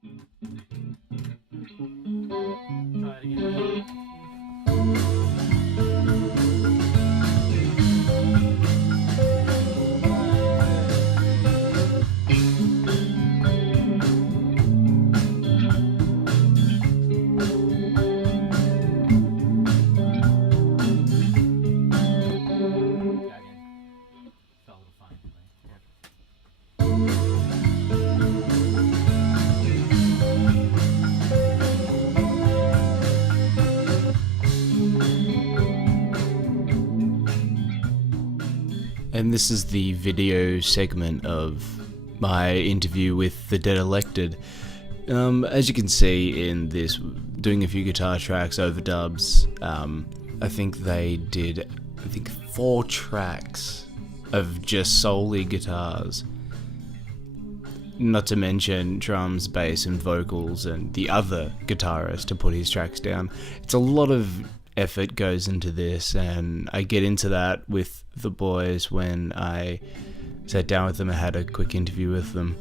Try it again. Felt a little funny. And this is the video segment of my interview with the Dead Elected. As you can see in this, doing a few guitar tracks, overdubs, I think they did 4 tracks of just solely guitars. Not to mention drums, bass and vocals and the other guitarist to put his tracks down. It's a lot of effort goes into this, and I get into that with the boys when I sat down with them. I had a quick interview with them.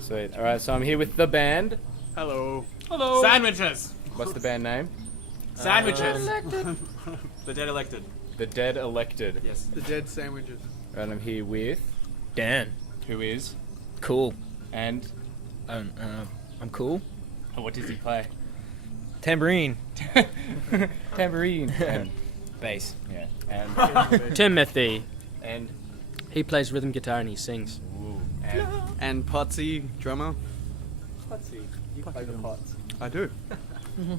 Sweet. Alright, so I'm here with the band. Hello. Hello. Sandwiches. What's the band name? Sandwiches. The Dead Elected. The Dead Elected. Yes. The Dead Sandwiches. Right, I'm here with Dan. who is Cool. and I'm cool. what does he play? Tambourine. Tambourine. And Bass. yeah. And Timothy. and He plays rhythm guitar and he sings. and And Potsy, drummer. Potsy. You play the pots. I do.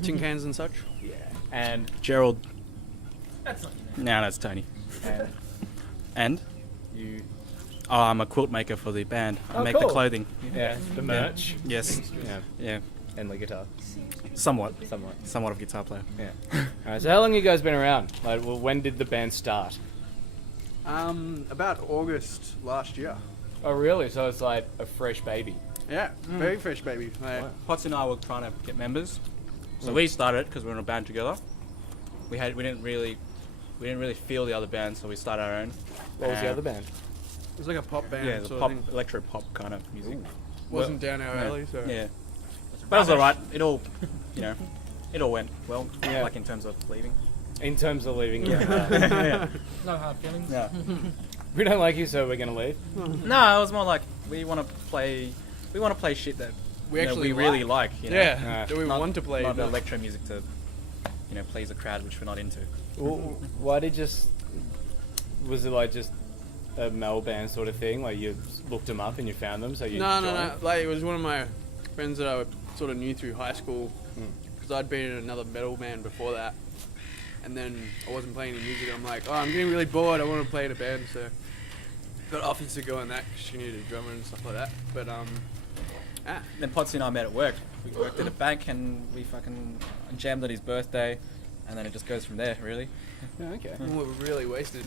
Tin cans and such. Yeah. And Gerald. That's not No, that's Tony. and And? you. Oh, I'm a quilt maker for the band. I Oh, make cool. the clothing. Yeah. The merch. Yes. Yeah. Yeah. And the guitar. Somewhat. Somewhat. Somewhat of a guitar player. Yeah. Alright. So how long you guys been around? Like, well, when did the band start? About August last year. Oh, really? So it's like a fresh baby. Yeah, very fresh baby. Like, Potts and I were trying to get members. So we started because we were in a band together. We didn't really feel the other band, so we started our own. What was the other band? it was like a pop band Yeah, the sort pop, of thing. electro pop kind of music. Wasn't down our Yeah. alley, so. Yeah. But it was alright. It all, it all went well. Yeah. Like in terms of leaving. In terms of leaving. Yeah. No hard feelings. Yeah. We don't like you, so we're gonna leave. No, it was more like we want to play shit that We actually we really like. You know? Yeah, that we Not- want to play. Not electro music to, please a crowd which we're not into. Why did was it like just a Mel band sort of thing? Like you looked them up and you found them, so you No. joined? Like, it was one of my friends that I sort of knew through high school. Because I'd been in another metal band before that. And then I wasn't playing any music. I'm like, I'm getting really bored. I want to play in a band. So got offered to go in that because she needed a drummer and stuff like that. But, Then Potsy and I met at work. We worked at a bank and we fucking jammed at his birthday, and then it just goes from there, really. Yeah, okay. we were really wasted.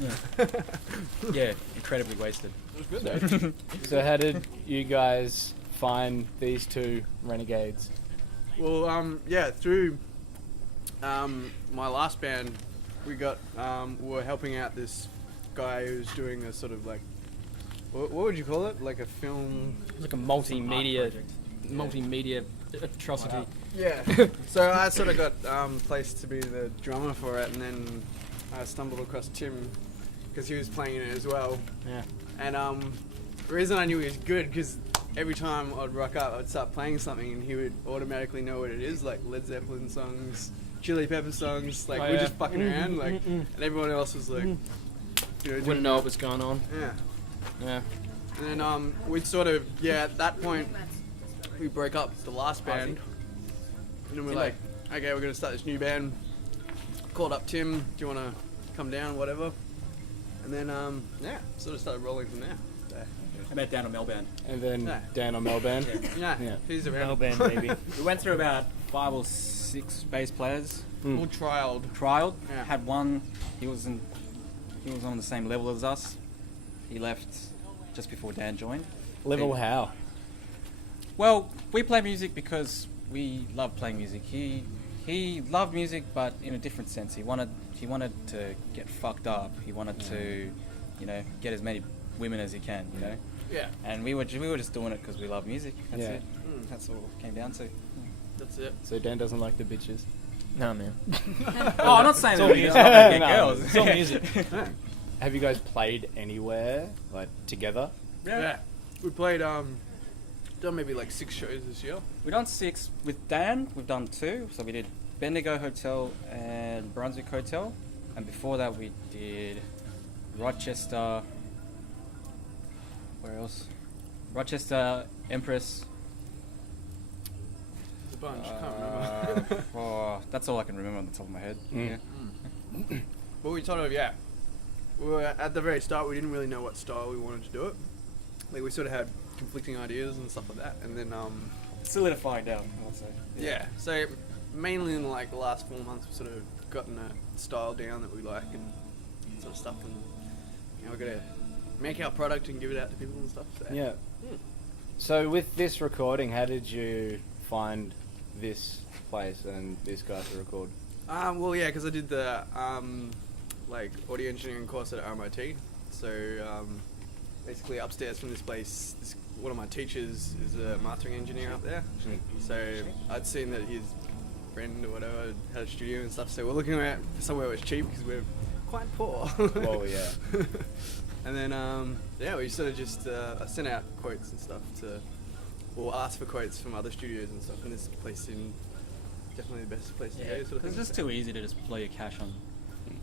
Yeah, incredibly wasted. It was good though. So how did you guys find these two renegades? Well, through my last band, we got we were helping out this guy who's doing a sort of like, what would you call it? Like a film. Like a multimedia atrocity. Yeah. So I sort of got placed to be the drummer for it, and then I stumbled across Tim because he was playing it as well. Yeah. And the reason I knew he was good because every time I'd rock up, I'd start playing something, and he would automatically know what it is, like Led Zeppelin songs, Chili Pepper songs. Like we're just fucking around, like, and everyone else was like, Wouldn't know what was going on. Yeah. Yeah. And then we'd sort of, at that point, we broke up the last band. And then we're like, okay, we're going to start this new band. Called up Tim, do you want to come down, whatever. And then, sort of started rolling from there. So, I met Dan on Mel Band. And then Yeah. Dan on Mel band. yeah, Yeah. he's around. Mel band, baby. We went through about 5 or 6 bass players. All trialed. Trialed. Yeah. Had one. He was on the same level as us. He left just before Dan joined. Level how? Well, we play music because we love playing music. He loved music, but in a different sense. He wanted to get fucked up. He wanted to you know, get as many women as you can, you know. Yeah, And we were just doing it because we love music. That's Yeah. it. That's all it came down to. that's it. So Dan doesn't like the bitches. No, man. Oh, I'm not saying that all it's not gonna get No, girls. It's all music. Have you guys played anywhere like together? Yeah. We played done maybe like 6 shows this year. We've done 6 with Dan. We've done 2. So we did Bendigo Hotel and Brunswick Hotel, and before that we did Rochester. Where else? Rochester, Empress. There's a bunch. Can't remember. Oh, that's all I can remember on the top of my head. Mm. Yeah. But we sort of, yeah. We were at the very start. We didn't really know what style we wanted to do it. Like we sort of had conflicting ideas and stuff like that, and then Solidifying down, I'd say. yeah. So mainly in like the last 4 months, we've sort of gotten a style down that we like and sort of stuff, and you know, we're gonna make our product and give it out to people and stuff. So. Yeah. So with this recording, how did you find this place and these guys to record? Well, yeah, because I did the like audio engineering course at RMIT. So basically, upstairs from this place, one of my teachers is a mastering engineer up there. So I'd seen that his friend or whatever had a studio and stuff. So we're looking at somewhere where it's cheap because we're quite poor. Well, yeah. And then yeah, we sort of just sent out quotes and stuff or asked for quotes from other studios and stuff. And this place seemed definitely the best place to go. Sort of It's thing. just too easy to just blow your cash on.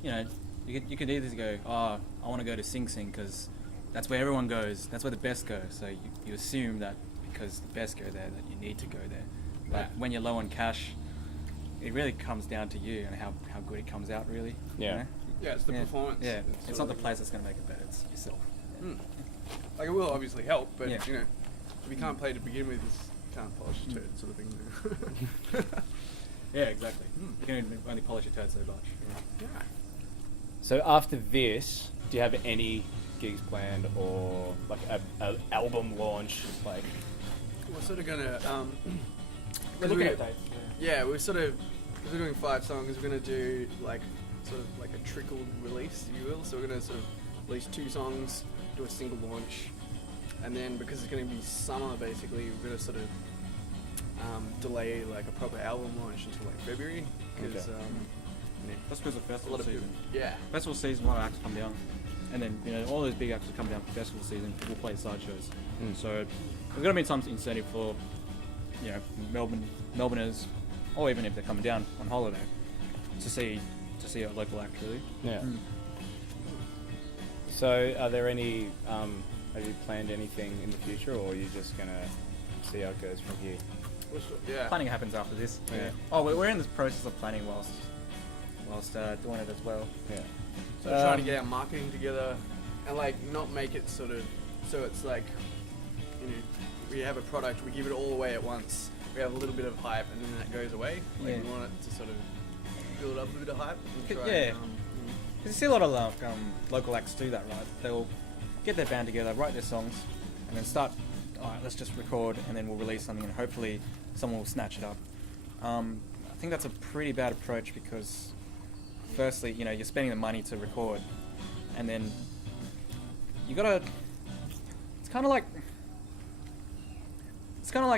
You know, you could either go, oh, I want to go to Sing Sing because that's where everyone goes. That's where the best go. So you assume that because the best go there, that you need to go there. But Yeah. when you're low on cash, it really comes down to you and how good it comes out, really. Yeah. You know? Yeah, it's the performance. Yeah, It's it's sort not of the place that's going to make it better, it's yourself. Like it will obviously help, but Yeah. you know, if you can't play to begin with, you can't polish a turd, sort of thing. Yeah, exactly. You can only polish your turd so much. Yeah. So after this, do you have any gigs planned or like a album launch? Like, We're sort of gonna. We're looking at dates. Yeah, we're sort of. Because we're doing 5 songs, we're gonna do like sort of like a trickled release, if you will. So we're gonna sort of release 2 songs, do a single launch, and then because it's gonna be summer, basically, we're gonna sort of delay like a proper album launch until like February. Because Okay. That's because of a festival lot of people. season. Yeah. Festival season, a lot of acts come down, and then you know all those big acts will come down for festival season. We'll play side shows, so there's gonna be some incentive for you know Melbourners, or even if they're coming down on holiday, to see a local act really. yeah. So are there any? Have you planned anything in the future, or are you just gonna see how it goes from here? Yeah. Planning happens after this. Yeah. Oh, we're in this process of planning whilst doing it as well. Yeah. So we're trying to get our marketing together and like not make it sort of so it's like, you know, we have a product, we give it all away at once. We have a little bit of hype and then that goes away. Like Yeah. we want it to sort of build up a bit of hype. And try Yeah. and, Because you see a lot of local acts do that, right? They'll get their band together, write their songs, and then start, alright, let's just record, and then we'll release something, and hopefully someone will snatch it up. I think that's a pretty bad approach because, firstly, you know, you're spending the money to record, and then you gotta. It's kind of like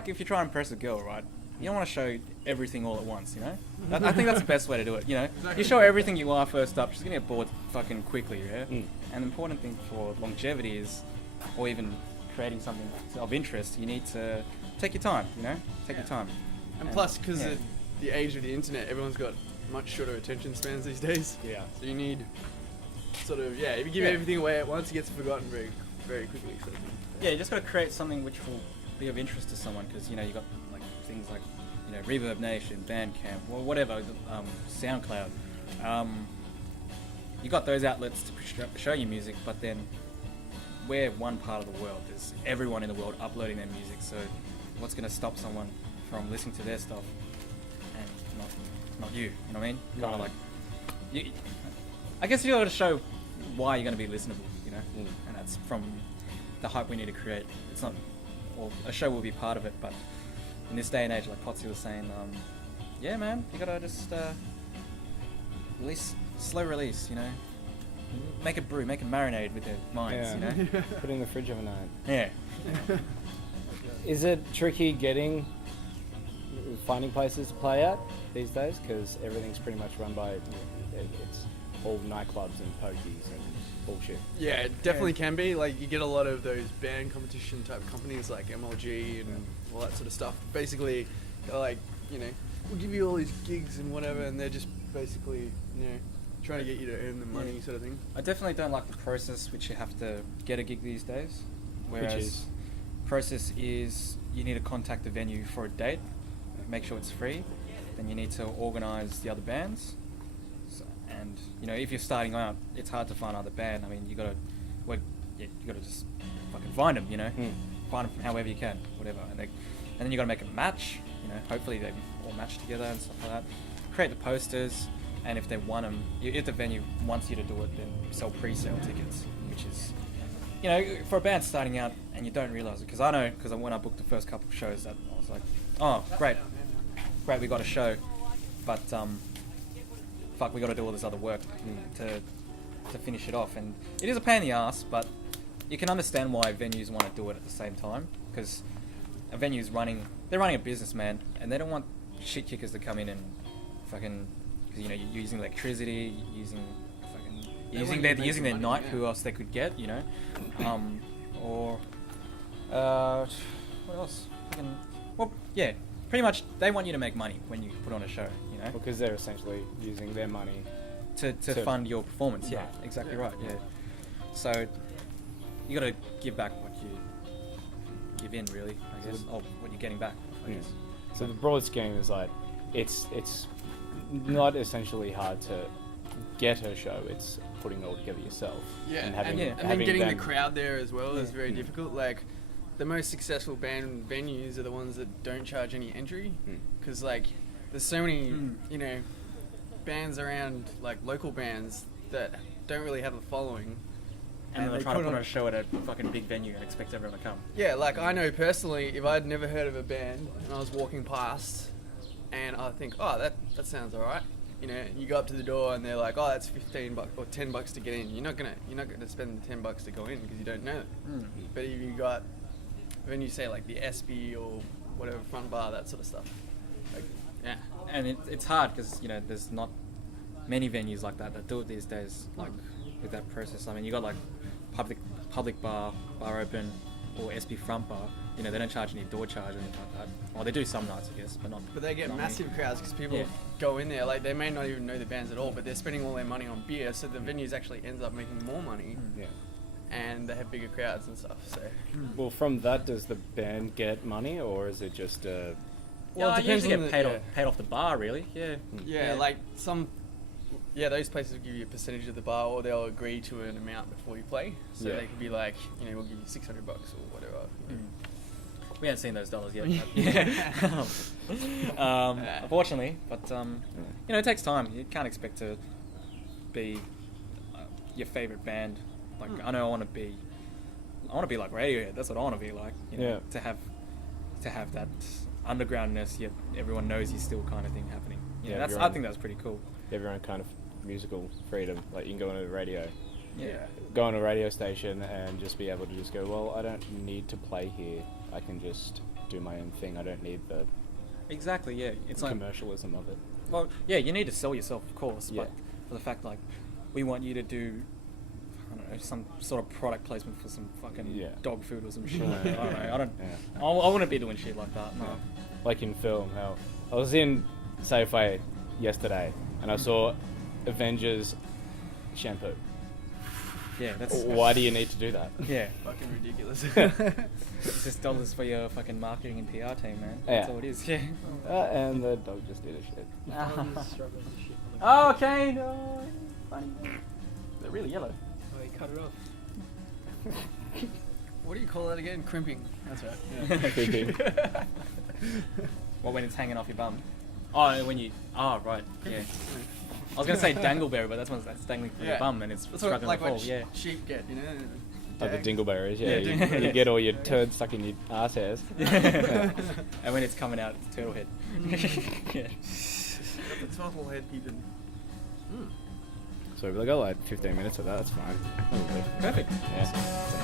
if you try and impress a girl, right? You don't want to show everything all at once, you know? I think that's the best way to do it, you know? You show everything you are first up, she's gonna get bored fucking quickly, yeah? And the important thing for longevity is, or even creating something of interest, you need to take your time, you know? Take your time. And plus, because yeah. of the age of the internet, everyone's got much shorter attention spans these days. Yeah. So you need sort of, if you give Yeah. everything away at once, it gets forgotten very, very quickly. Sort of thing. Yeah, you just gotta create something which will be of interest to someone, because, you know, you got like things like, you know, Reverb Nation, Bandcamp, or whatever, SoundCloud. You got those outlets to show your music, but then we're one part of the world. There's everyone in the world uploading their music, so what's gonna stop someone from listening to their stuff and not you? You know what I mean? Kind of Right. like, I guess you gotta show why you're gonna be listenable, you know, and that's from the hype we need to create. It's not, well, a show will be part of it, but in this day and age, like Potsy was saying, yeah, man, you gotta just release, slow release, you know. make a brew, make a marinade with their minds, you know? Put it in the fridge overnight. Yeah. Is it tricky finding places to play at these days? Because everything's pretty much run by it's all nightclubs and pokies and bullshit. Yeah, it definitely can be. Like, you get a lot of those band competition type companies like MLG and all that sort of stuff. Basically, they're like, you know, we'll give you all these gigs and whatever, and they're just basically, you know, trying to get you to earn the money sort of thing. I definitely don't like the process which you have to get a gig these days. Whereas Which is? process is you need to contact the venue for a date, make sure it's free, then you need to organise the other bands. And you know, if you're starting out, it's hard to find another band. I mean, you gotta just fucking find them. You know, find them however you can, whatever. And then you gotta make a match. You know, hopefully they all match together and stuff like that. Create the posters, and if they want them, if the venue wants you to do it, then sell pre-sale tickets, which is, you know, for a band starting out and you don't realise it. Because I know, because when I booked the first couple of shows, that I was like, oh, great, we got a show, but fuck, we got to do all this other work to finish it off. And it is a pain in the ass, but you can understand why venues want to do it at the same time, because a venue's they're running a business, man, and they don't want shit kickers to come in and fucking, cause, you know, you're using electricity, using their night, who else they could get, you know, or what else? Fucking, well, yeah, pretty much they want you to make money when you put on a show, you know, Because they're essentially using their money. to fund your performance. Yeah, exactly right. Yeah, so you got to give back what you give in, really, I guess, or what you're getting back, I guess. So the broad scheme is like, it's not essentially hard to get a show. It's putting it all together yourself. Yeah, and then having getting them, the crowd there as well is very difficult. Like, the most successful band venues are the ones that don't charge any entry, because like there's so many you know, bands around, like local bands that don't really have a following, And then they they're trying to put put on- on a show at a fucking big venue and expect everyone to come. Yeah, like I know personally, if I'd never heard of a band and I was walking past and I think, oh, that sounds alright, you know, you go up to the door and they're like, oh, that's $15 or $10 to get in. You're not gonna spend the $10 to go in because you don't know it. But if you got, when you say like the SB or whatever, front bar, that sort of stuff, like, yeah. And it's hard because, you know, there's not many venues like that do it these days, like with that process. I mean, you got like public bar open, or SB front bar. You know, they don't charge any door charge or anything like that. Well, they do some nights, I guess, but not. But they get not massive many. crowds because people go in there, like they may not even know the bands at all, but they're spending all their money on beer, so the venues actually ends up making more money, Yeah. and they have bigger crowds and stuff. So Well, from that, does the band get money, or is it just well, Yeah, it depends you on usually the, get paid off the bar, really. Yeah. yeah, like some. Yeah, those places will give you a percentage of the bar, or they'll agree to an amount before you play. So Yeah. they could be like, you know, we'll give you $600 or whatever. We haven't seen those dollars yet. Unfortunately, but you know, it takes time. You can't expect to be your favorite band. Like I know I want to be like Radiohead. That's what I want to be like. You know, to have that undergroundness, yet everyone knows you still kind of thing happening. You know, I think that's pretty cool. everyone kind of musical freedom? Like you can go on a radio, Yeah. go on a radio station and just be able to just go, well, I don't need to play here. I can just do my own thing. I don't need the Exactly. Yeah. It's like, commercialism of it. well, yeah, you need to sell yourself, of course, Yeah. but for the fact like we want you to do, I don't know, some sort of product placement for some fucking dog food or some shit. I don't know. I wouldn't be doing shit like that. No. Like in film, how I was in Safeway yesterday and I saw Avengers shampoo. Yeah, that's Why do you need to do that? yeah. Fucking ridiculous. It's just dollars for your fucking marketing and PR team, man. Yeah. That's all it is. Yeah. And the dog just did a shit. Oh, okay. No. Funny. They're really yellow. Oh, he cut it off. What do you call that again? Crimping. That's right. Creepy. What, when it's hanging off your bum? Oh, when you. Oh, right. Yeah. I was gonna say dangleberry, but that's dangling from your bum and it's That's what, struggling like to fall. what Yeah. sheep get, you know. Like the Jag. dingleberries, Yeah, you get all your turds stuck in your ass hairs. And when it's coming out, it's turtle head. Yeah. Got the turtle head peeping. So we got like 15 minutes of that. That's fine. That'll do. Perfect. Yeah.